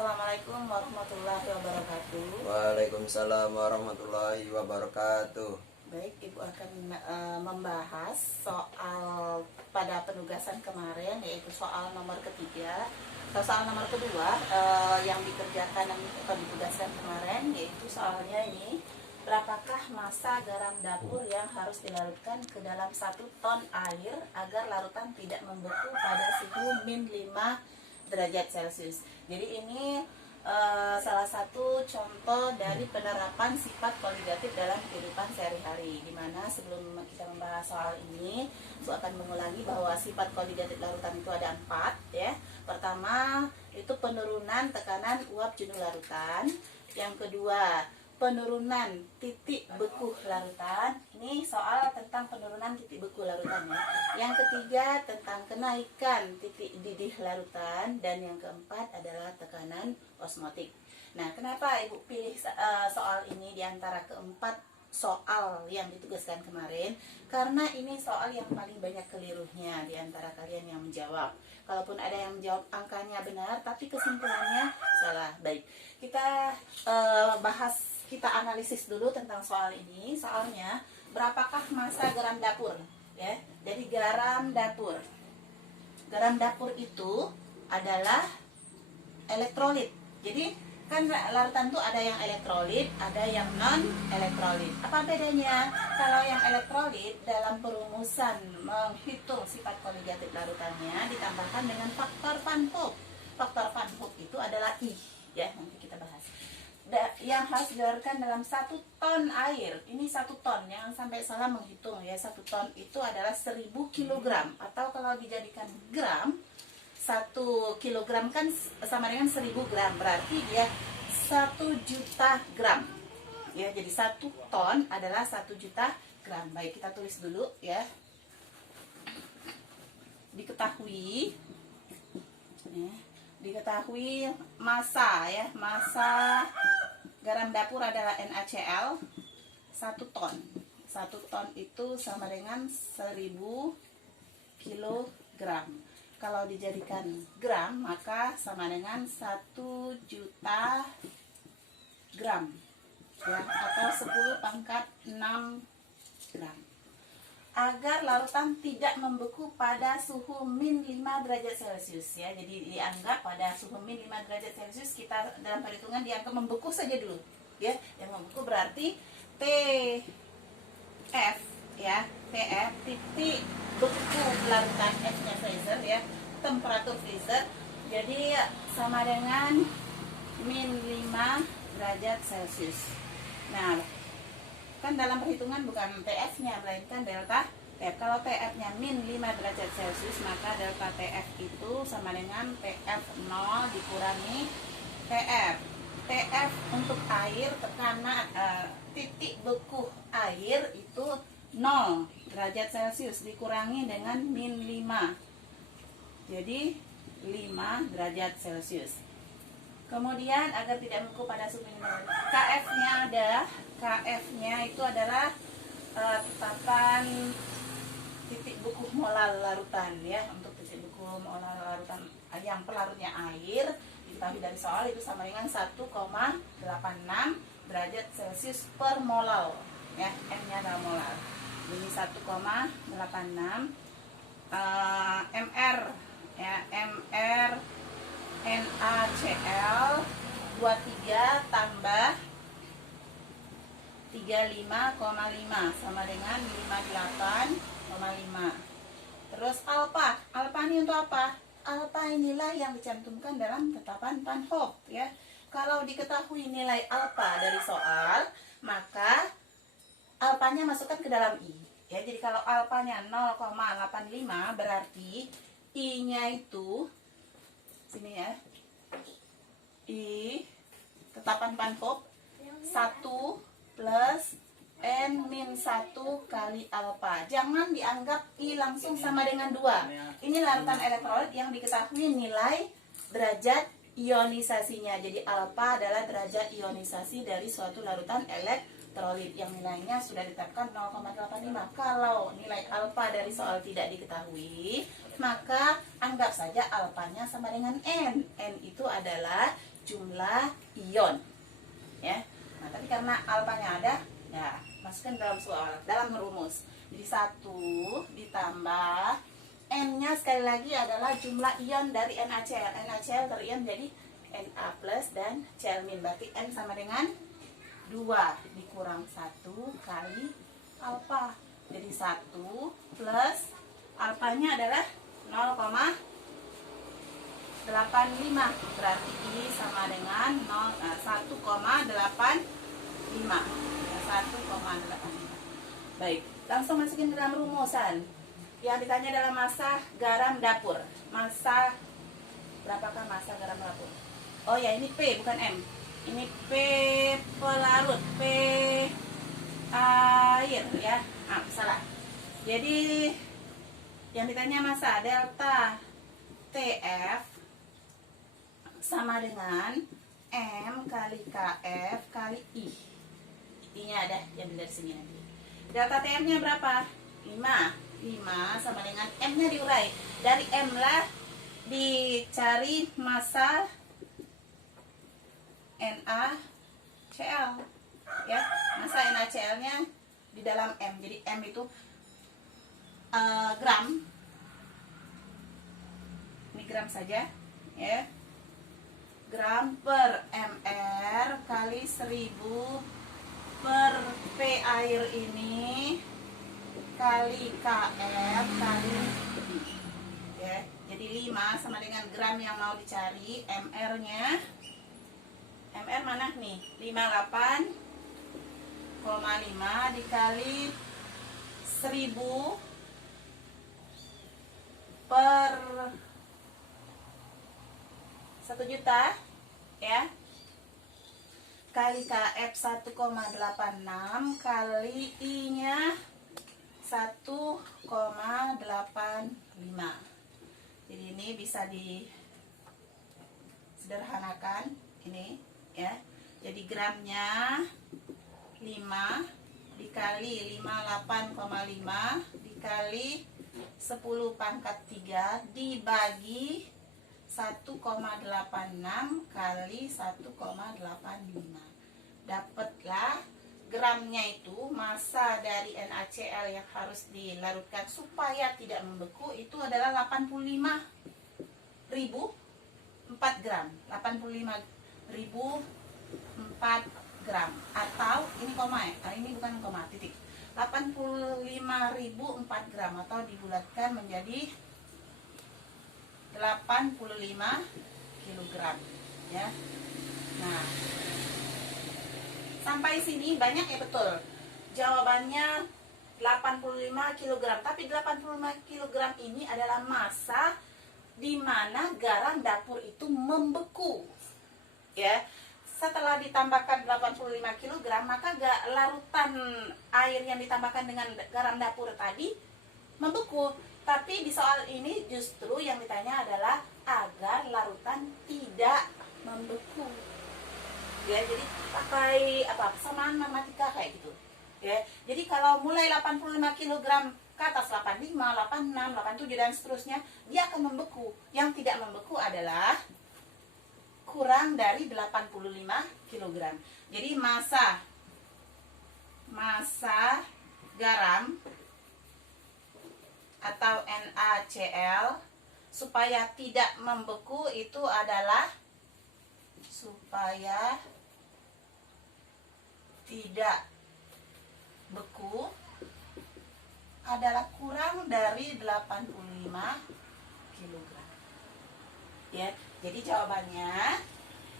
Assalamualaikum warahmatullahi wabarakatuh. Waalaikumsalam warahmatullahi wabarakatuh. Baik, Ibu akan membahas soal pada penugasan kemarin, yaitu soal nomor ketiga. Soal nomor kedua yang dikerjakan atau ditugaskan kemarin, yaitu soalnya ini, berapakah massa garam dapur yang harus dilarutkan ke dalam 1 ton air agar larutan tidak membeku pada suhu min 5 derajat Celcius. Jadi ini salah satu contoh dari penerapan sifat koligatif dalam kehidupan sehari-hari, di mana sebelum kita membahas soal ini, saya akan mengulangi bahwa sifat koligatif larutan itu ada 4 ya. Pertama itu penurunan tekanan uap jenuh larutan. Yang kedua, penurunan titik beku larutan. Ini soal tentang penurunan titik beku larutan ya. Yang ketiga tentang kenaikan titik didih larutan, dan yang keempat adalah tekanan osmotik. Nah, kenapa Ibu pilih soal ini di antara keempat soal yang ditugaskan kemarin? Karena ini soal yang paling banyak kelirunya di antara kalian yang menjawab. Kalaupun ada yang menjawab angkanya benar, tapi kesimpulannya salah. Baik, kita kita analisis dulu tentang soal ini. Soalnya, berapakah massa garam dapur? Ya, jadi garam dapur. Garam dapur itu adalah elektrolit. Jadi kan larutan itu ada yang elektrolit, ada yang non elektrolit. Apa bedanya? Kalau yang elektrolit dalam perumusan menghitung sifat koligatif larutannya ditambahkan dengan faktor Van Hoff. Faktor Van Hoff itu adalah I, ya, nanti kita bahas. Yang harus dilarutkan dalam 1 ton air. Ini 1 ton, jangan sampai salah menghitung ya. 1 ton itu adalah 1000 kg, atau kalau dijadikan gram, 1 kilogram kan sama dengan 1000 gram, berarti dia 1 juta gram ya. Jadi 1 ton adalah 1 juta gram. Baik, kita tulis dulu ya. Diketahui massa ya, massa garam dapur adalah NaCl 1 ton. 1 ton itu sama dengan 1000 kilogram. Kalau dijadikan gram, maka sama dengan 1 juta gram ya, atau 10⁻⁶ gram. Agar larutan tidak membeku pada suhu min 5 derajat Celcius ya. Jadi dianggap pada suhu min 5 derajat Celcius, kita dalam perhitungan dianggap membeku saja dulu ya. Yang membeku berarti TF ya, TF titik beku larutan, F-nya freezer ya, temperatur freezer. Jadi sama dengan min 5 derajat Celcius. Nah, kan dalam perhitungan bukan TF-nya, melainkan delta TF. Kalau TF-nya min 5 derajat Celcius, maka delta TF itu sama dengan TF0 dikurangi TF. TF untuk air, tekanan titik beku air itu 0 derajat Celcius dikurangi dengan min 5. Jadi 5 derajat Celcius. Kemudian agar tidak membeku pada suhu min 5, KF-nya ada. KF-nya itu adalah tetapan titik beku molar larutan ya. Untuk titik beku molar larutan yang pelarutnya air, diketahui dari soal itu sama dengan 1,86 derajat Celcius per molal ya. M-nya adalah molar. Ini 1,86 mR ya, mR NaCl 23 tambah 35,5 sama dengan 58,5. Terus alpha. Alpha ini untuk apa? Alpha inilah yang dicantumkan dalam tetapan Van Hoff ya. Kalau diketahui nilai alpha dari soal, maka alpanya masukkan ke dalam I ya. Jadi kalau alpanya 0,85, berarti I-nya itu sini ya, I tetapan Van Hoff 1 plus N-1 kali alpha. Jangan dianggap I langsung sama dengan 2. Ini larutan elektrolit yang diketahui nilai derajat ionisasinya. Jadi alpha adalah derajat ionisasi dari suatu larutan elektrolit yang nilainya sudah ditetapkan 0,85. Kalau nilai alpha dari soal tidak diketahui, maka anggap saja alpanya sama dengan N. N itu adalah jumlah ion, ya. Nah, tapi karena alfanya ada, ya masukkan dalam soal, dalam rumus. Jadi 1 ditambah N-nya sekali lagi adalah jumlah ion dari NaCl. NaCl terion jadi Na plus dan Cl min. Berarti N sama dengan 2 dikurang 1 kali alfa. Jadi 1 plus alfanya adalah 0,85. Berarti I sama dengan 1,85. 1,85. Baik, langsung masukin ke dalam rumusan. Yang ditanya adalah massa garam dapur. Massa, berapakah massa garam dapur? Oh ya, ini P bukan M. Ini P pelarut, P air ya. Ah, salah. Jadi yang ditanya massa delta TF sama dengan M kali KF kali I. I-nya ada yang dari sini nanti. Delta TF-nya berapa? 5 sama dengan M-nya diurai. Dari M lah dicari massa NaCl, ya. Massa NaCl-nya di dalam M. Jadi M itu gram. Ini gram saja, ya. Gram per mr kali 1000 per P air ini kali KF kali I, ya. Jadi 5 sama dengan gram yang mau dicari. MR-nya, MR mana nih? 58,5 dikali 1000 per 1 juta, ya, kali KF 1,86 kali I-nya 1,85. Jadi ini bisa disederhanakan ini, ya. Jadi gramnya 5 dikali 58,5 dikali 10 pangkat 3 dibagi 1,86 kali 1,85. Dapatlah gramnya itu massa dari NaCl yang harus dilarutkan supaya tidak membeku itu adalah 85.004 gram. 85.004 gram. Atau ini koma ya, ini bukan koma, titik. 85.004 gram atau dibulatkan menjadi 85 kilogram, ya. Nah, sampai sini banyak ya, betul. Jawabannya 85 kilogram. Tapi 85 kilogram ini adalah massa di mana garam dapur itu membeku, ya. Setelah ditambahkan 85 kilogram, maka larutan air yang ditambahkan dengan garam dapur tadi membeku. Tapi di soal ini justru yang ditanya adalah agar larutan tidak membeku. Ya, jadi pakai persamaan matematika kayak gitu. Ya, jadi kalau mulai 85 kg ke atas 85, 86, 87 dan seterusnya, dia akan membeku. Yang tidak membeku adalah kurang dari 85 kg. Jadi massa garam atau NaCl supaya tidak membeku itu adalah supaya tidak beku adalah kurang dari 85 kg. Ya, jadi jawabannya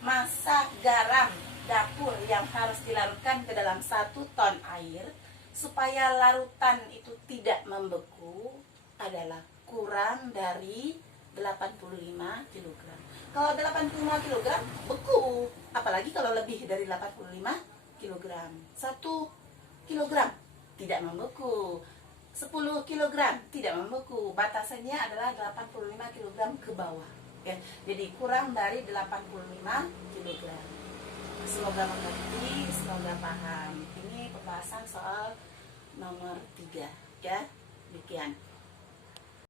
massa garam dapur yang harus dilarutkan ke dalam 1 ton air supaya larutan itu tidak membeku adalah kurang dari 85 kg. Kalau 85 kg beku, apalagi kalau lebih dari 85 kg. 1 kg tidak membeku, 10 kg tidak membeku. Batasannya adalah 85 kg ke bawah, ya. Jadi kurang dari 85 kg. Semoga mengerti, semoga paham. Ini pembahasan soal nomor 3, ya. Demikian.